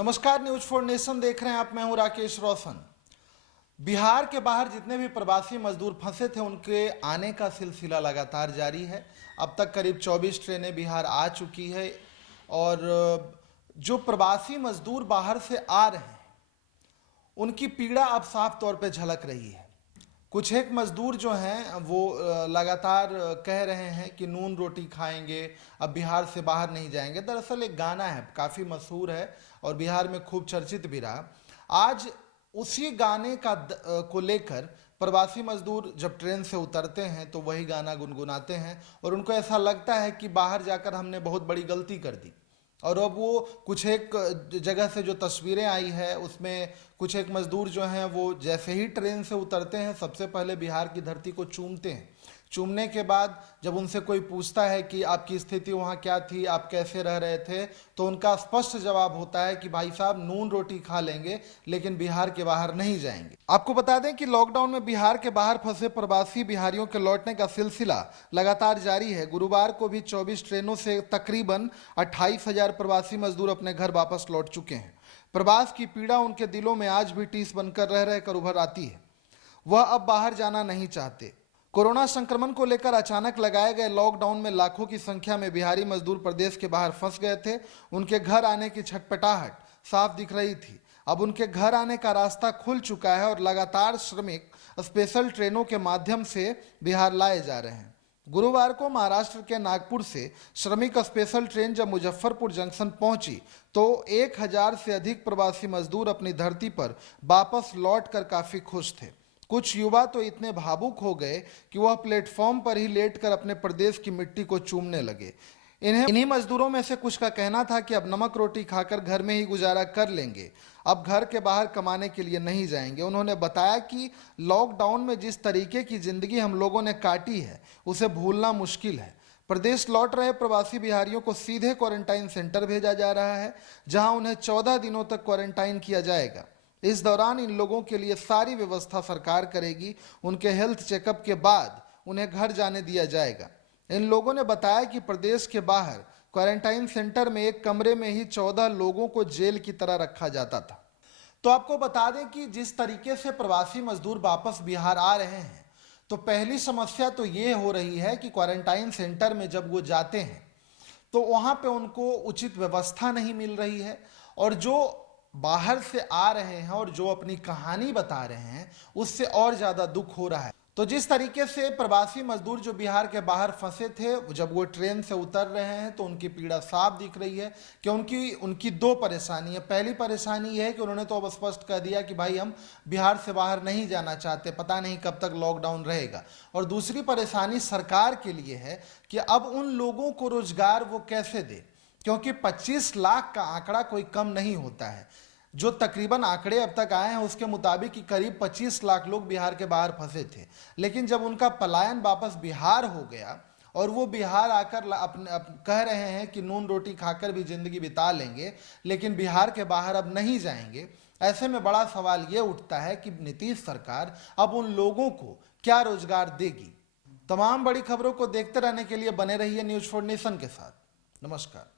नमस्कार, news for nation देख रहे हैं आप। मैं हूं राकेश रोशन। बिहार के बाहर जितने भी प्रवासी मजदूर फंसे थे उनके आने का सिलसिला लगातार जारी है। अब तक करीब 24 ट्रेनें बिहार आ चुकी है और जो प्रवासी मजदूर बाहर से आ रहे हैं उनकी पीड़ा अब साफ तौर पे झलक रही है। कुछ एक मजदूर जो हैं वो लगातार कह रहे हैं कि नून रोटी खाएंगे, अब बिहार से बाहर नहीं जाएंगे। दरअसल एक गाना है, काफ़ी मशहूर है और बिहार में खूब चर्चित भी रहा। आज उसी गाने को लेकर प्रवासी मजदूर जब ट्रेन से उतरते हैं तो वही गाना गुनगुनाते हैं और उनको ऐसा लगता है कि बाहर जाकर हमने बहुत बड़ी गलती कर दी। और अब वो कुछ एक जगह से जो तस्वीरें आई है उसमें कुछ एक मजदूर जो हैं वो जैसे ही ट्रेन से उतरते हैं सबसे पहले बिहार की धरती को चूमते हैं। चूमने के बाद जब उनसे कोई पूछता है कि आपकी स्थिति वहाँ क्या थी, आप कैसे रह रहे थे, तो उनका स्पष्ट जवाब होता है कि भाई साहब नून रोटी खा लेंगे लेकिन बिहार के बाहर नहीं जाएंगे। आपको बता दें कि लॉकडाउन में बिहार के बाहर फंसे प्रवासी बिहारियों के लौटने का सिलसिला लगातार जारी है। गुरुवार को भी 24 ट्रेनों से तकरीबन 28,000 प्रवासी मजदूर अपने घर वापस लौट चुके हैं। प्रवास की पीड़ा उनके दिलों में आज भी टीस बनकर रह कर उभर आती है। वह अब बाहर जाना नहीं चाहते। कोरोना संक्रमण को लेकर अचानक लगाए गए लॉकडाउन में लाखों की संख्या में बिहारी मजदूर प्रदेश के बाहर फंस गए थे। उनके घर आने की छटपटाहट साफ दिख रही थी। अब उनके घर आने का रास्ता खुल चुका है और लगातार श्रमिक स्पेशल ट्रेनों के माध्यम से बिहार लाए जा रहे हैं। गुरुवार को महाराष्ट्र के नागपुर से श्रमिक स्पेशल ट्रेन जब मुजफ्फरपुर जंक्शन पहुंची तो 1,000 से अधिक प्रवासी मजदूर अपनी धरती पर वापस लौटकर काफी खुश थे। कुछ युवा तो इतने भावुक हो गए कि वह प्लेटफॉर्म पर ही लेटकर अपने प्रदेश की मिट्टी को चूमने लगे। इन्हीं मजदूरों में से कुछ का कहना था कि अब नमक रोटी खाकर घर में ही गुजारा कर लेंगे, अब घर के बाहर कमाने के लिए नहीं जाएंगे। उन्होंने बताया कि लॉकडाउन में जिस तरीके की जिंदगी हम लोगों ने काटी है उसे भूलना मुश्किल है। प्रदेश लौट रहे प्रवासी बिहारियों को सीधे क्वारंटाइन सेंटर भेजा जा रहा है, जहां उन्हें 14 दिनों तक क्वारंटाइन किया जाएगा। इस दौरान इन लोगों के लिए सारी व्यवस्था सरकार करेगी। उनके हेल्थ चेकअप के बाद उन्हें घर जाने दिया जाएगा। इन लोगों ने बताया कि प्रदेश के बाहर क्वारंटाइन सेंटर में एक कमरे में ही 14 लोगों को जेल की तरह रखा जाता था। तो आपको बता दें कि जिस तरीके से प्रवासी मजदूर वापस बिहार आ रहे हैं तो पहली समस्या तो ये हो रही है कि क्वारंटाइन सेंटर में जब वो जाते हैं तो वहाँ पे उनको उचित व्यवस्था नहीं मिल रही है और जो बाहर से आ रहे हैं और जो अपनी कहानी बता रहे हैं उससे और ज़्यादा दुख हो रहा है। तो जिस तरीके से प्रवासी मजदूर जो बिहार के बाहर फंसे थे जब वो ट्रेन से उतर रहे हैं तो उनकी पीड़ा साफ दिख रही है कि उनकी दो परेशानी है। पहली परेशानी यह है कि उन्होंने तो अब स्पष्ट कर दिया कि भाई हम बिहार से बाहर नहीं जाना चाहते, पता नहीं कब तक लॉकडाउन रहेगा। और दूसरी परेशानी सरकार के लिए है कि अब उन लोगों को रोजगार वो कैसे दे, क्योंकि 25 लाख का आंकड़ा कोई कम नहीं होता है। जो तकरीबन आंकड़े अब तक आए हैं उसके मुताबिक कि करीब 25 लाख लोग बिहार के बाहर फंसे थे, लेकिन जब उनका पलायन वापस बिहार हो गया और वो बिहार आकर कह रहे हैं कि नून रोटी खाकर भी जिंदगी बिता लेंगे लेकिन बिहार के बाहर अब नहीं जाएंगे, ऐसे में बड़ा सवाल ये उठता है कि नीतीश सरकार अब उन लोगों को क्या रोजगार देगी। तमाम बड़ी खबरों को देखते रहने के लिए बने रहिए न्यूज फॉर नेशन के साथ। नमस्कार।